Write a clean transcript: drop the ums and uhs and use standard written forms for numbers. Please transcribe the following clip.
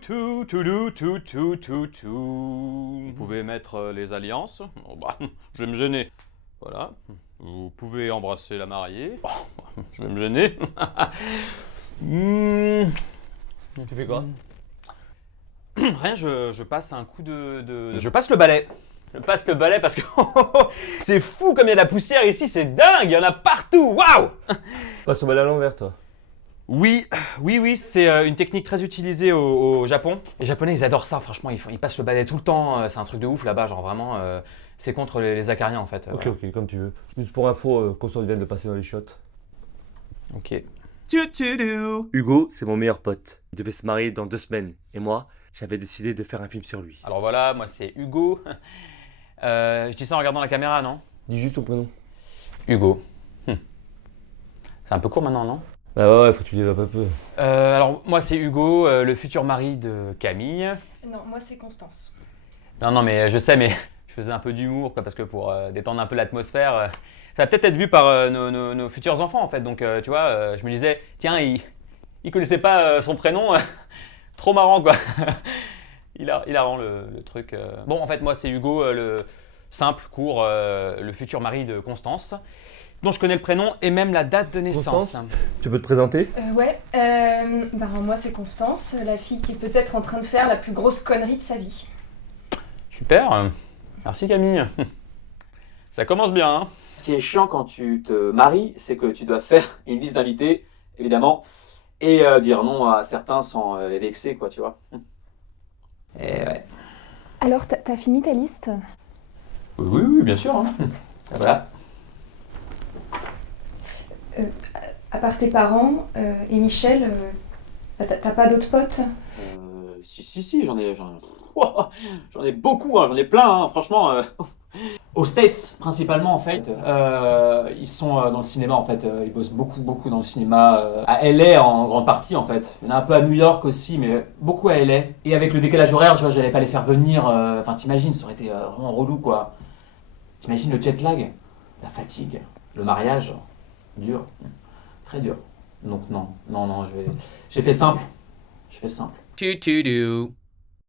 tout, tout, tout, tout, tout, tout, tout. Vous pouvez mettre les alliances. Oh, bah, je vais me gêner. Voilà. Vous pouvez embrasser la mariée. Oh, je vais me gêner. Tu fais quoi? Rien, je passe un coup de... Je passe le balai. Je passe le balai parce que c'est fou comme il y a de la poussière ici, c'est dingue, il y en a partout. Waouh! Passe au balai à l'envers, toi. Oui, oui, c'est une technique très utilisée au Japon. Les Japonais, ils adorent ça, franchement, ils passent le balai tout le temps, c'est un truc de ouf là-bas, genre vraiment, c'est contre les acariens en fait. Ok, ok, comme tu veux. Juste pour info, qu'on vient de passer dans les shots. Ok. Hugo, c'est mon meilleur pote. Il devait se marier dans 2 semaines. Et moi, j'avais décidé de faire un film sur lui. Alors voilà, moi c'est Hugo. Je dis ça en regardant la caméra, non? Dis juste son prénom. Hugo. C'est un peu court maintenant, non? Bah ouais, faut que tu développes un peu. Alors moi c'est Hugo, le futur mari de Camille. Non, moi c'est Constance. Non, mais je sais, mais je faisais un peu d'humour, quoi, parce que pour détendre un peu l'atmosphère, ça va peut-être être vu par nos futurs enfants, en fait. Donc, tu vois, je me disais, tiens, il connaissait pas son prénom, trop marrant, quoi. Il a rend le truc. Bon, en fait, moi, c'est Hugo, le simple, court, le futur mari de Constance, dont je connais le prénom et même la date de naissance. Constance ? Tu peux te présenter ? Moi c'est Constance, la fille qui est peut-être en train de faire la plus grosse connerie de sa vie. Super, merci Camille. Ça commence bien, hein. Ce qui est chiant quand tu te maries, c'est que tu dois faire une liste d'invités, évidemment, et dire non à certains sans les vexer, quoi, tu vois. Et ouais. Alors, t'as fini ta liste? Oui, bien sûr. Hein. Voilà. À part tes parents et Michel, t'as pas d'autres potes? Si, j'en ai beaucoup, hein, j'en ai plein, hein, franchement. Aux States, principalement, en fait. Ils sont dans le cinéma, en fait. Ils bossent beaucoup dans le cinéma. À LA, en grande partie, en fait. Il y en a un peu à New York aussi, mais beaucoup à LA. Et avec le décalage horaire, tu vois, j'allais pas les faire venir. Enfin, t'imagines, ça aurait été vraiment relou, quoi. T'imagines le jet lag, la fatigue, le mariage. Dur. Très dur. Donc, non, j'ai fait simple. Je fais simple. Tu.